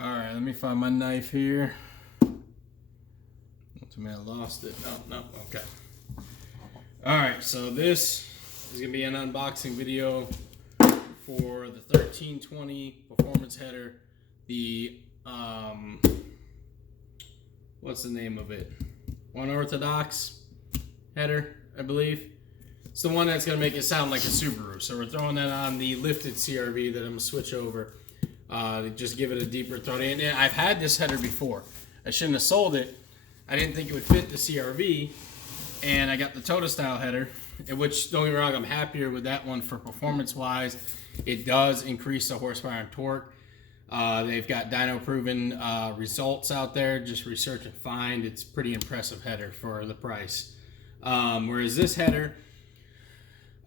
Alright, let me find my knife here. I lost it. Oh, no, okay. Alright, so this is going to be an unboxing video for the 1320 performance header. The, what's the name of it? Unorthodox header, I believe. It's the one that's going to make it sound like a Subaru. So we're throwing that on the lifted CRV that I'm going to switch over. To just give it a deeper throat. And I've had this header before. I shouldn't have sold it. I didn't think it would fit the CRV, and I got the Toyota style header, which, don't get me wrong, I'm happier with that one for performance-wise. It does increase the horsepower and torque. They've got dyno-proven results out there. Just research and find. It's a pretty impressive header for the price. Whereas this header,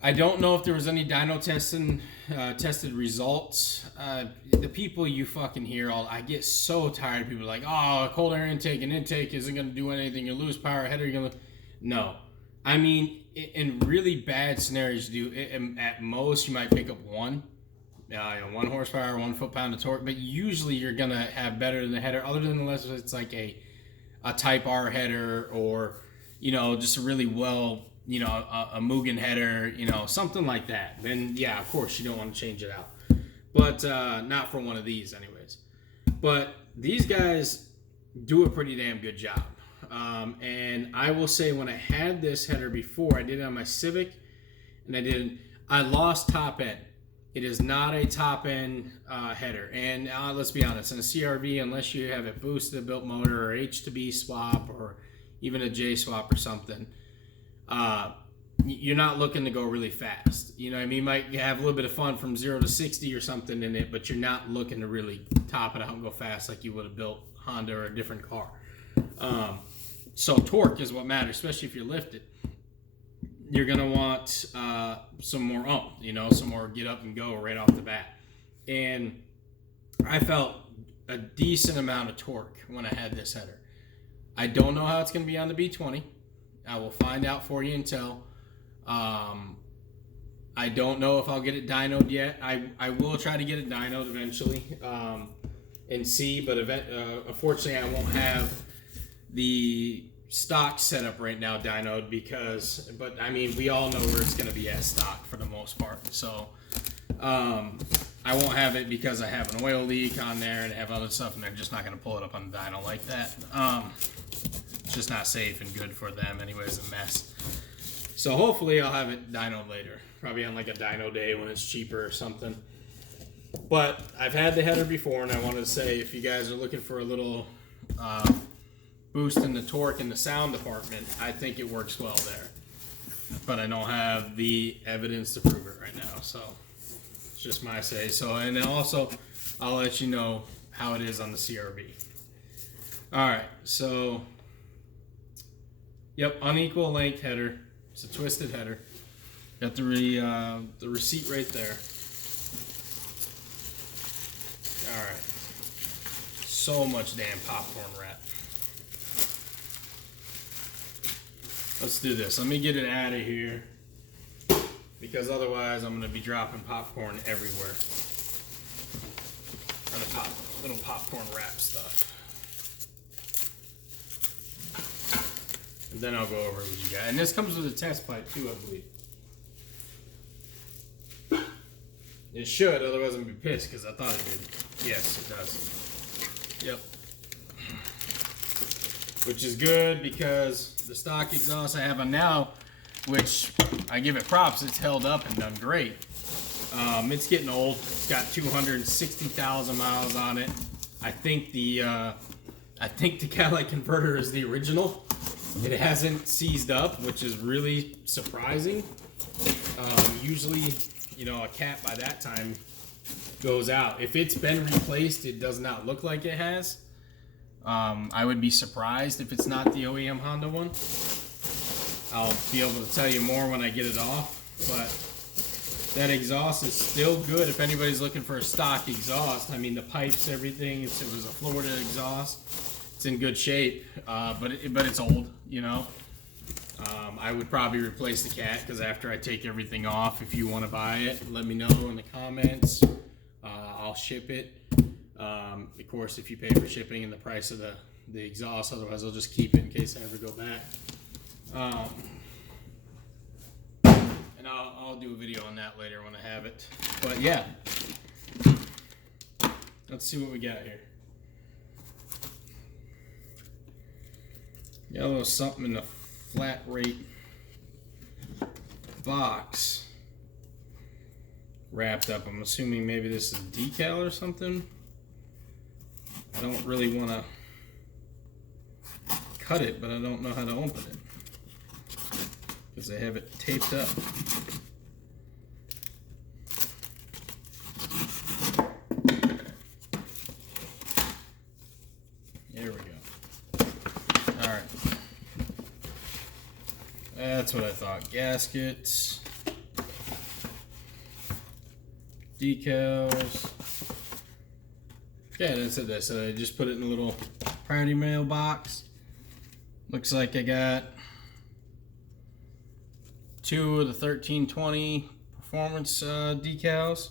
I don't know if there was any dyno tested results. The people you fucking hear, I get so tired of people like, oh, cold air intake and intake isn't going to do anything. You lose power, header, you're going to... No. I mean, in really bad scenarios, at most, you might pick up one 1 horsepower, 1 foot-pound of torque, but usually you're going to have better than the header, other than unless it's like a Type R header or, just a really well... a Mugen header, something like that. Then, yeah, of course, you don't want to change it out. But not for one of these, anyways. But these guys do a pretty damn good job. And I will say, when I had this header before, I did it on my Civic, and I lost top end. It is not a top end header. And let's be honest, in a CRV, unless you have a boosted built motor or H to B swap or even a J swap or something, you're not looking to go really fast. You might have a little bit of fun from 0 to 60 or something in it, but you're not looking to really top it out and go fast like you would have built Honda or a different car. So torque is what matters, especially if you're lifted. You're going to want some more some more get up and go right off the bat. And I felt a decent amount of torque when I had this header. I don't know how it's going to be on the B20. I will find out for you and tell. I don't know if I'll get it dynoed yet. I will try to get it dynoed eventually and see, but unfortunately I won't have the stock setup right now dynoed but I mean, we all know where it's going to be at stock for the most part. So I won't have it because I have an oil leak on there and I have other stuff, and they're just not going to pull it up on the dyno like that. It's just not safe and good for them anyways, a mess. So hopefully I'll have it dynoed later, probably on like a dyno day when it's cheaper or something. But I've had the header before, and I wanted to say, if you guys are looking for a little boost in the torque in the sound department, I think it works well there. But I don't have the evidence to prove it right now, so it's just my say. So, and then also I'll let you know how it is on the CRV. All right, so yep, unequal length header. It's a twisted header. Got the receipt right there. All right. So much damn popcorn wrap. Let's do this. Let me get it out of here, because otherwise I'm going to be dropping popcorn everywhere. Or the little popcorn wrap stuff. And then I'll go over it with you guys. And this comes with a test pipe too, I believe. It should, otherwise I'm going to be pissed because I thought it did. Yes, it does. Yep. Which is good, because the stock exhaust I have on now, which I give it props, it's held up and done great. It's getting old. It's got 260,000 miles on it. I think the catalytic converter is the original. It hasn't seized up, which is really surprising. Usually, a cat by that time goes out. If it's been replaced, it does not look like it has. I would be surprised if it's not the OEM Honda one. I'll be able to tell you more when I get it off, but that exhaust is still good if anybody's looking for a stock exhaust. I mean, the pipes, everything, it was a Florida exhaust. It's in good shape, but it's old, I would probably replace the cat, because after I take everything off, if you want to buy it, let me know in the comments. I'll ship it. Of course, if you pay for shipping and the price of the exhaust, otherwise I'll just keep it in case I ever go back. And I'll do a video on that later when I have it. But yeah, let's see what we got here. Got a little something in the flat rate box wrapped up. I'm assuming maybe this is decal or something. I don't really want to cut it, but I don't know how to open it because I have it taped up. There we go. All right. That's what I thought. Gaskets, decals. Yeah, that's it. So I just put it in a little priority mail box. Looks like I got 2 of the 1320 performance decals.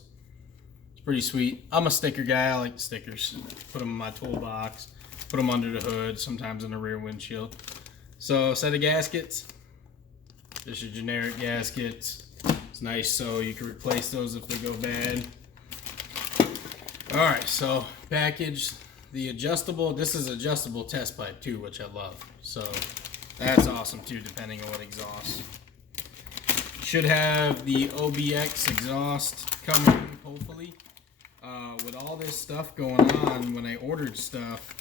It's pretty sweet. I'm a sticker guy. I like stickers. Put them in my toolbox. Put them under the hood. Sometimes in the rear windshield. So, set of gaskets. Just your generic gaskets. It's nice so you can replace those if they go bad. Alright, so package the adjustable. This is adjustable test pipe too, which I love. So that's awesome too, depending on what exhaust. Should have the OBX exhaust coming, hopefully. With all this stuff going on, when I ordered stuff,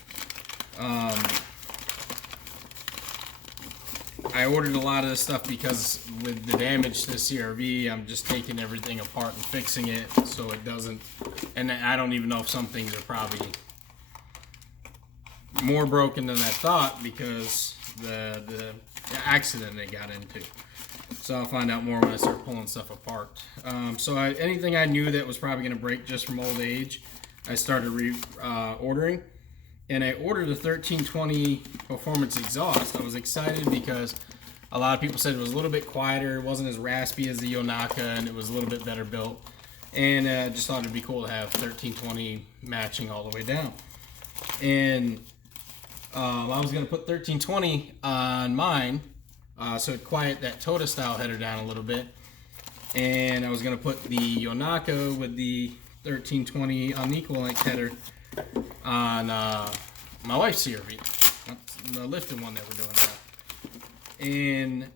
I ordered a lot of this stuff because with the damage to the CRV, I'm just taking everything apart and fixing it so it doesn't, and I don't even know if some things are probably more broken than I thought because the accident they got into. So I'll find out more when I start pulling stuff apart. Anything I knew that was probably going to break just from old age, I started ordering. And I ordered a 1320 performance exhaust. I was excited because a lot of people said it was a little bit quieter. It wasn't as raspy as the Yonaka, and it was a little bit better built. And just thought it'd be cool to have 1320 matching all the way down. And I was going to put 1320 on mine so it'd quiet that Toda style header down a little bit. And I was going to put the Yonaka with the 1320 unequal length header on my wife's CRV, the lifted one that we're doing now. And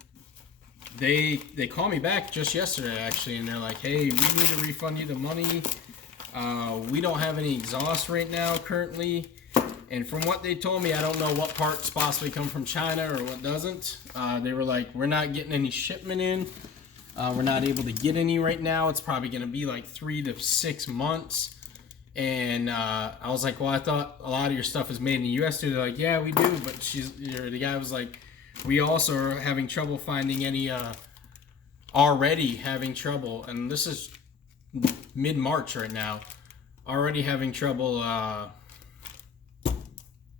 they called me back just yesterday actually, and they're like, hey, we need to refund you the money. We don't have any exhaust right now currently. And from what they told me, I don't know what parts possibly come from China or what doesn't. They were like, we're not getting any shipment in. We're not able to get any right now. It's probably going to be like 3 to 6 months. And I was like, well, I thought a lot of your stuff is made in the U.S. too. They're like, yeah, we do. But the guy was like, we also are having trouble finding any, already having trouble. And this is mid-March right now. Already having trouble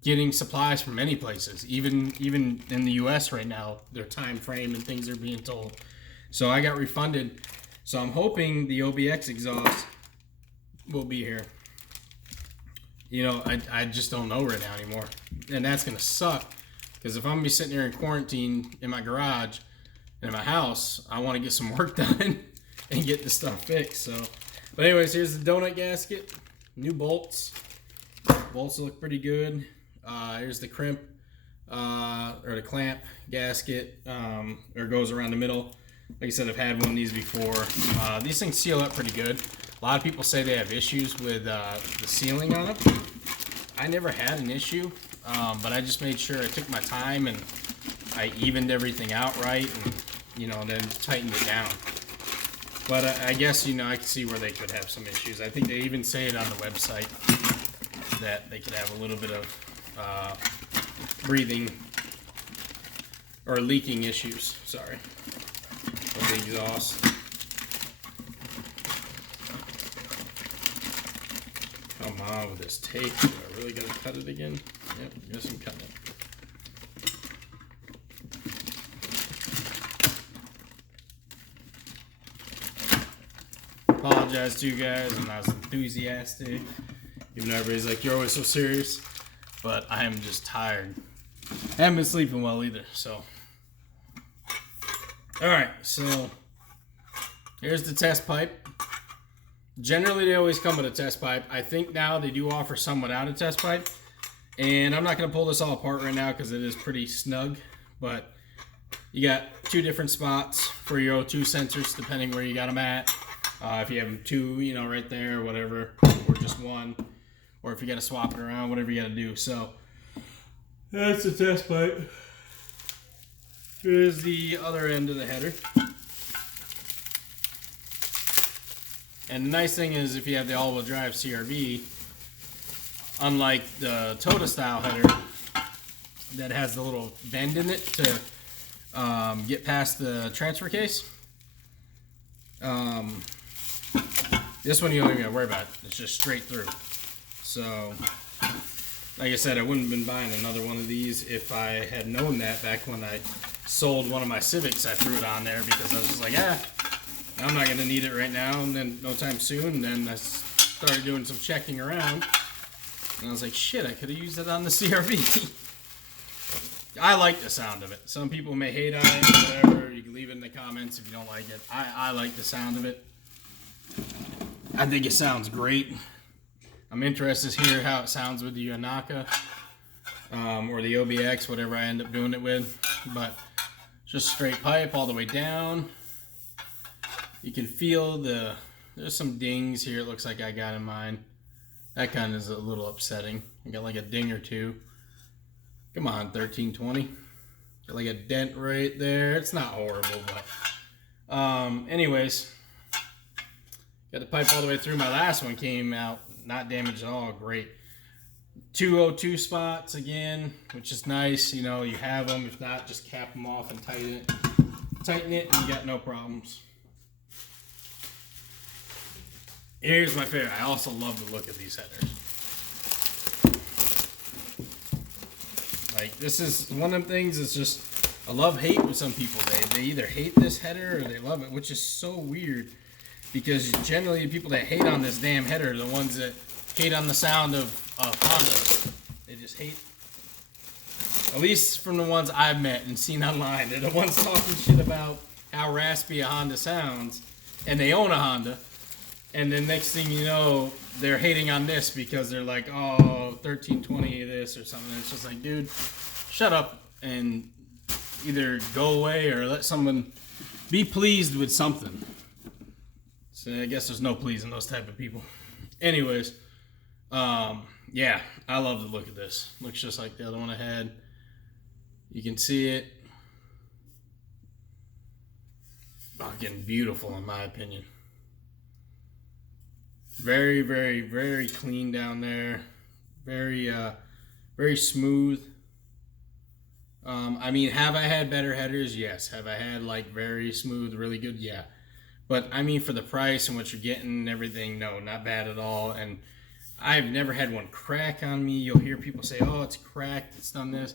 getting supplies from many places. Even in the U.S. right now, their time frame and things are being told. So I got refunded. So I'm hoping the OBX exhaust will be here. You know, I just don't know right now anymore. And that's going to suck. Because if I'm going to be sitting here in quarantine in my garage and in my house, I want to get some work done and get the stuff fixed. So, but anyways, here's the donut gasket. New bolts. Bolts look pretty good. Here's the crimp, or the clamp gasket. Or goes around the middle. Like I said, I've had one of these before. These things seal up pretty good. A lot of people say they have issues with the sealing on them. I never had an issue, but I just made sure I took my time and I evened everything out right and, you know, then tightened it down. But I guess, you know, I can see where they could have some issues. I think they even say it on the website that they could have a little bit of breathing or leaking issues, sorry, with the exhaust. Come on with this tape. Do I really gotta cut it again? Yep, guess I'm cutting it. Apologize to you guys, I'm not as enthusiastic Even though everybody's like, you're always so serious. But I am just tired. I haven't been sleeping well either, so. Alright, so here's the test pipe. Generally, they always come with a test pipe. I think now they do offer some without a test pipe. And I'm not going to pull this all apart right now because it is pretty snug. But you got two different spots for your O2 sensors, depending where you got them at. If you have them two, you know, right there or whatever, or just one. Or if you got to swap it around, whatever you got to do. So that's the test pipe. Here's the other end of the header. And the nice thing is if you have the all-wheel drive CRV, unlike the Toyota style header that has the little bend in it to get past the transfer case, this one you don't even gotta worry about. It's just straight through. So, like I said, I wouldn't have been buying another one of these if I had known that back when I sold one of my Civics. I threw it on there because I was just like, I'm not going to need it right now, and then no time soon. And then I started doing some checking around, and I was like, shit, I could have used it on the CRV. I like the sound of it. Some people may hate on it, whatever. You can leave it in the comments if you don't like it. I like the sound of it. I think it sounds great. I'm interested to hear how it sounds with the Yanaka or the OBX, whatever I end up doing it with. But just straight pipe all the way down. You can feel there's some dings here it looks like I got in mine. That kind of is a little upsetting. I got like a ding or two. Come on, 1320. Got like a dent right there. It's not horrible, but anyways. Got the pipe all the way through. My last one came out not damaged at all. Great. 202 spots again, which is nice. You know, you have them. If not, just cap them off and tighten it, and you got no problems. Here's my favorite. I also love the look of these headers. Like, this is one of them things that's just a love-hate with some people. They either hate this header or they love it, which is so weird. Because generally, the people that hate on this damn header are the ones that hate on the sound of Honda. They just hate, at least from the ones I've met and seen online. They're the ones talking shit about how raspy a Honda sounds, and they own a Honda. And then next thing you know, they're hating on this because they're like, oh, 1320 this or something. It's just like, dude, shut up and either go away or let someone be pleased with something. So I guess there's no pleasing those type of people. Anyways, yeah, I love the look of this. Looks just like the other one I had. You can see it. Fucking beautiful in my opinion. Very, very, very clean down there. Very, very smooth. I mean, have I had better headers? Yes. Have I had like very smooth, really good? Yeah. But I mean, for the price and what you're getting and everything, no, not bad at all. And I've never had one crack on me. You'll hear people say, oh, it's cracked, it's done this.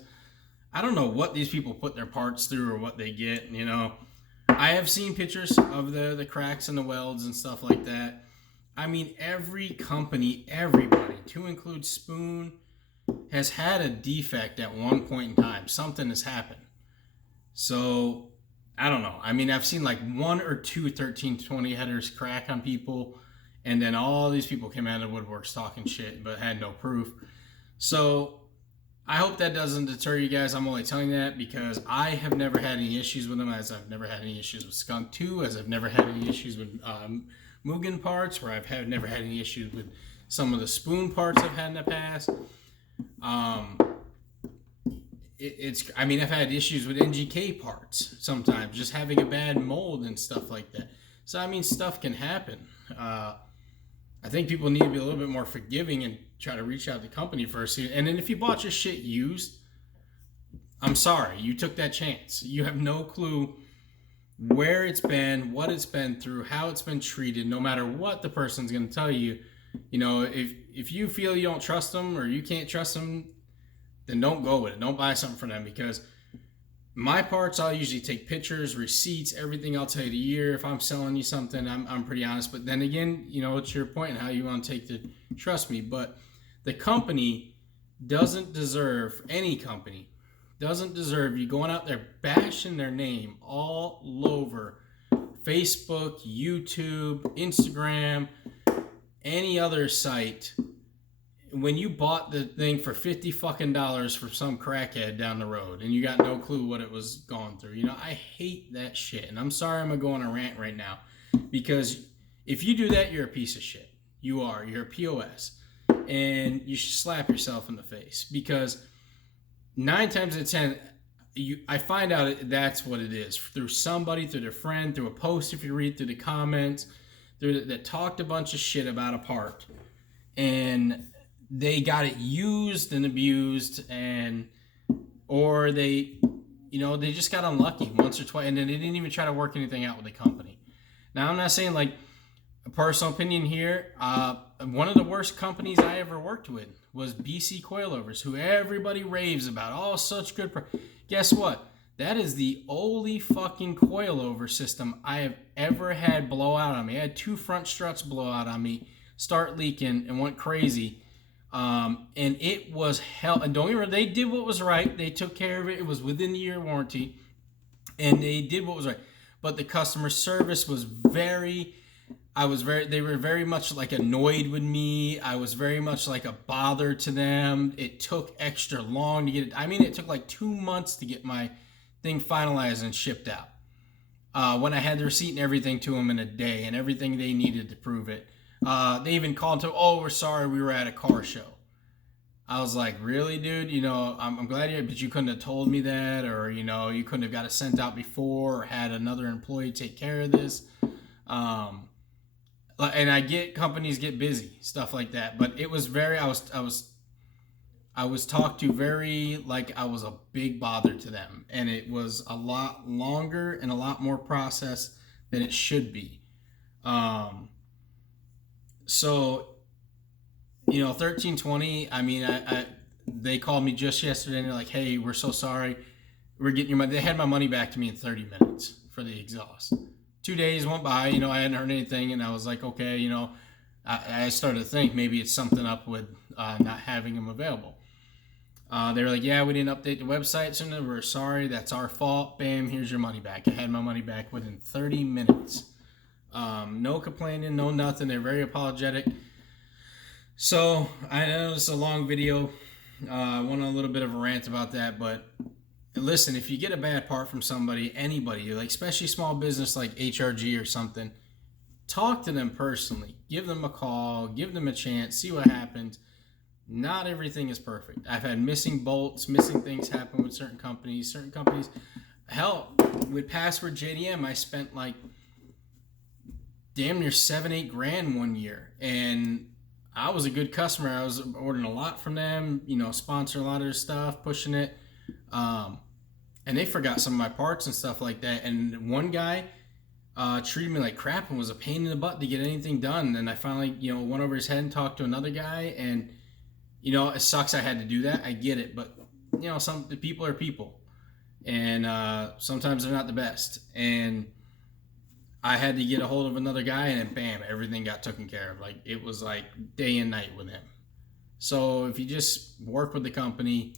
I don't know what these people put their parts through or what they get, you know. I have seen pictures of the cracks and the welds and stuff like that. I mean, every company, everybody, to include Spoon, has had a defect at one point in time. Something has happened. So, I don't know. I mean, I've seen like 1 or 2 1320 headers crack on people, and then all these people came out of the woodworks talking shit, but had no proof. So, I hope that doesn't deter you guys. I'm only telling that because I have never had any issues with them, as I've never had any issues with Skunk 2, as I've never had any issues with Mugen parts, where I've never had any issues with some of the Spoon parts I've had in the past. I mean, I've had issues with NGK parts sometimes, just having a bad mold and stuff like that. So, I mean, stuff can happen. I think people need to be a little bit more forgiving and try to reach out to the company first. And then if you bought your shit used, I'm sorry, you took that chance. You have no clue where it's been, what it's been through, how it's been treated. No matter what the person's going to tell you, you know, if you feel you don't trust them or you can't trust them, then don't go with it. Don't buy something from them, because my parts, I'll usually take pictures, receipts, everything. I'll tell you the year. If I'm selling you something, I'm pretty honest. But then again, you know, it's your point and how you want to take the trust me. But The company doesn't deserve, any company doesn't deserve you going out there bashing their name all over Facebook, YouTube, Instagram, any other site, when you bought the thing for $50 fucking for some crackhead down the road and you got no clue what it was going through. You know, I hate that shit. And I'm sorry I'm gonna go on a rant right now, because if you do that, you're a piece of shit. You're a POS. And you should slap yourself in the face, because 9 times out of 10, I find out that's what it is. Through somebody, through their friend, through a post, if you read through the comments, that talked a bunch of shit about a part. And they got it used and abused, or they just got unlucky once or twice, and then they didn't even try to work anything out with the company. Now, I'm not saying, like, a personal opinion here. One of the worst companies I ever worked with was BC Coilovers, who everybody raves about. Oh, such good. Guess what? That is the only fucking coilover system I have ever had blow out on me. I had 2 front struts blow out on me, start leaking, and went crazy. And it was hell. And don't get me wrong, they did what was right. They took care of it. It was within the year warranty, and they did what was right. But the customer service was they were very much like annoyed with me. I was very much like a bother to them. It took extra long to get it. I mean, it took like 2 months to get my thing finalized and shipped out. When I had the receipt and everything to them in a day, and everything they needed to prove it. They even called to, oh, we're sorry, we were at a car show. I was like, really, dude? You know, I'm glad but you couldn't have told me that, or, you know, you couldn't have got it sent out before, or had another employee take care of this. And I get companies get busy, stuff like that. But it was I was talked to very like I was a big bother to them, and it was a lot longer and a lot more process than it should be. So, you know, 1320. I mean, they called me just yesterday, and they're like, "Hey, we're so sorry. We're getting your money." They had my money back to me in 30 minutes for the exhaust. 2 days went by, you know, I hadn't heard anything, and I was like, okay, you know, I started to think maybe it's something up with not having them available. They were like, yeah, we didn't update the website, so we're sorry, that's our fault. Bam, here's your money back. I had my money back within 30 minutes. No complaining, no nothing. They're very apologetic. So I know this is a long video. I went on a little bit of a rant about that, but listen, if you get a bad part from somebody, anybody, like especially small business like HRG or something, talk to them personally. Give them a call, give them a chance, see what happens. Not everything is perfect. I've had missing bolts, missing things happen with certain companies. Hell, with Password JDM, I spent like damn near $7-8 grand one year, and I was a good customer. I was ordering a lot from them, you know, sponsor a lot of their stuff, pushing it. And they forgot some of my parts and stuff like that. And one guy treated me like crap and was a pain in the butt to get anything done. And I finally, you know, went over his head and talked to another guy. And, you know, it sucks I had to do that. I get it. But, you know, the people are people. And sometimes they're not the best. And I had to get a hold of another guy, and then bam, everything got taken care of. Like, it was like day and night with him. So if you just work with the company,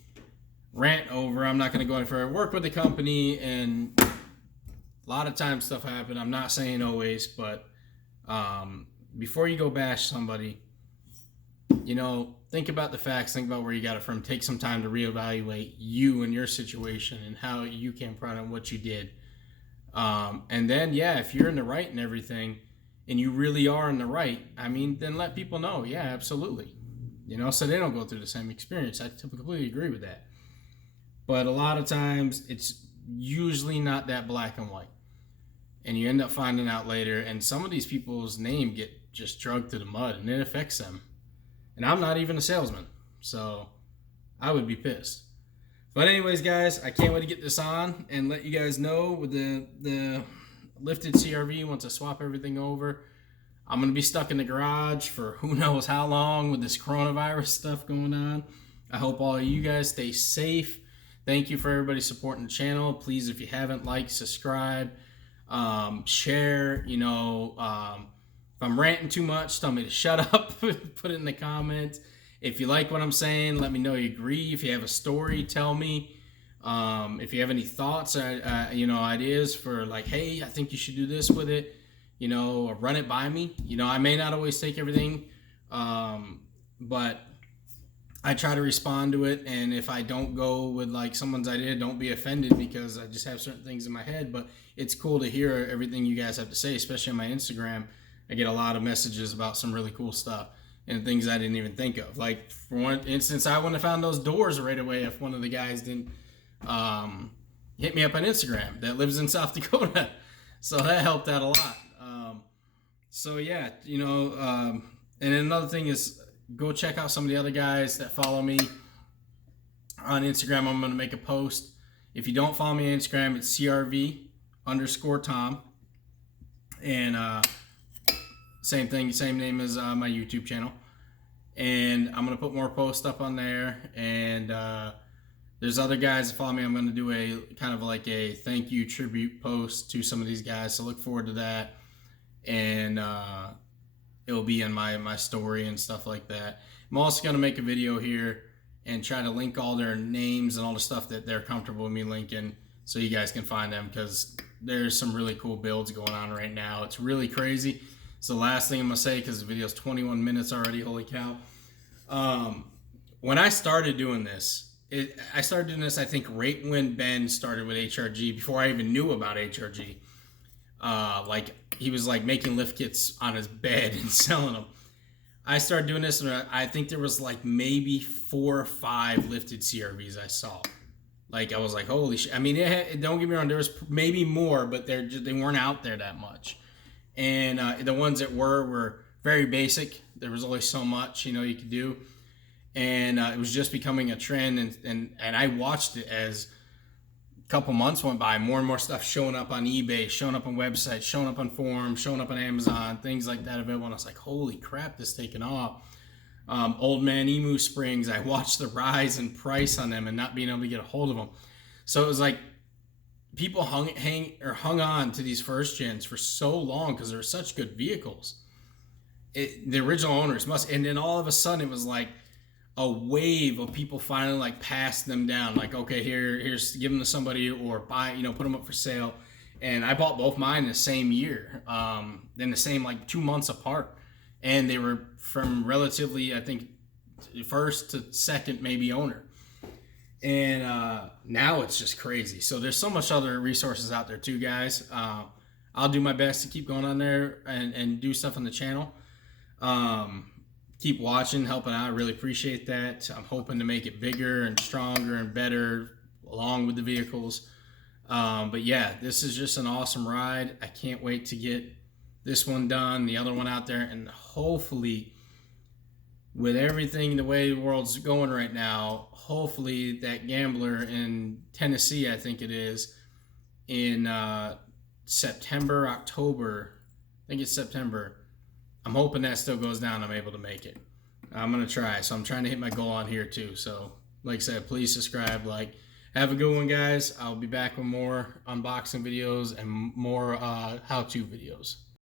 rant over, I'm not going to go any further, work with the company, and a lot of times stuff happens. I'm not saying always, but before you go bash somebody, you know, think about the facts, think about where you got it from, take some time to reevaluate you and your situation and how you came from and what you did. And then, yeah, if you're in the right and everything, and you really are in the right, I mean, then let people know. Yeah, absolutely. You know, so they don't go through the same experience. I completely agree with that. But a lot of times, it's usually not that black and white. And you end up finding out later, and some of these people's name get just dragged to the mud, and it affects them. And I'm not even a salesman, so I would be pissed. But anyways, guys, I can't wait to get this on and let you guys know with the lifted CRV, once I swap everything over, I'm going to be stuck in the garage for who knows how long with this coronavirus stuff going on. I hope all of you guys stay safe. Thank you for everybody supporting the channel. Please, if you haven't, like, subscribe, share. You know, if I'm ranting too much, tell me to shut up. Put it in the comments. If you like what I'm saying, let me know you agree. If you have a story, tell me. If you have any thoughts, ideas for like, hey, I think you should do this with it, or run it by me. I may not always take everything, but I try to respond to it. And if I don't go with like someone's idea, don't be offended, because I just have certain things in my head. But it's cool to hear everything you guys have to say, especially on my Instagram. I get a lot of messages about some really cool stuff and things I didn't even think of. Like, for one instance, I wouldn't have found those doors right away if one of the guys didn't hit me up on Instagram that lives in South Dakota. So that helped out a lot. And another thing is, go check out some of the other guys that follow me on Instagram. I'm going to make a post. If you don't follow me on Instagram, it's CRV_Tom. And same thing, same name as my YouTube channel. And I'm going to put more posts up on there. And there's other guys that follow me. I'm going to do a kind of like a thank you tribute post to some of these guys. So look forward to that. And it'll be in my story and stuff like that. I'm also going to make a video here and try to link all their names and all the stuff that they're comfortable with me linking, so you guys can find them, because there's some really cool builds going on right now. It's really crazy. So the last thing I'm going to say, because the video's 21 minutes already, holy cow. When I started doing this, I think right when Ben started with HRG, before I even knew about HRG. He was like making lift kits on his bed and selling them. I started doing this, and I think there was like maybe 4 or 5 lifted CRVs I saw. Like, I was like, holy shit. I mean, don't get me wrong, there was maybe more, but they weren't out there that much. And the ones that were very basic. There was only so much, you could do. And it was just becoming a trend. And I watched it as couple months went by, more and more stuff showing up on eBay, showing up on websites, showing up on forums, showing up on Amazon, things like that available. And I was like, holy crap, this is taking off. Old Man Emu Springs, I watched the rise in price on them and not being able to get a hold of them. So it was like people hung on to these first gens for so long because they're such good vehicles. The original owners and then all of a sudden it was like a wave of people finally like passed them down, like, okay, here's give them to somebody, or buy, put them up for sale. And I bought both mine in the same year, in the same like 2 months apart, and they were from relatively, I think, first to second maybe owner. And now it's just crazy. So there's so much other resources out there too, guys. I'll do my best to keep going on there and do stuff on the channel. Keep watching, helping out. I really appreciate that. I'm hoping to make it bigger and stronger and better along with the vehicles. But yeah, this is just an awesome ride. I can't wait to get this one done, the other one out there, and hopefully, with everything the way the world's going right now, hopefully that gambler in Tennessee, I think it is, in September, October, I think it's September, I'm hoping that still goes down. I'm able to make it. I'm going to try. So I'm trying to hit my goal on here too. So like I said, please subscribe, like. Have a good one, guys. I'll be back with more unboxing videos and more how-to videos.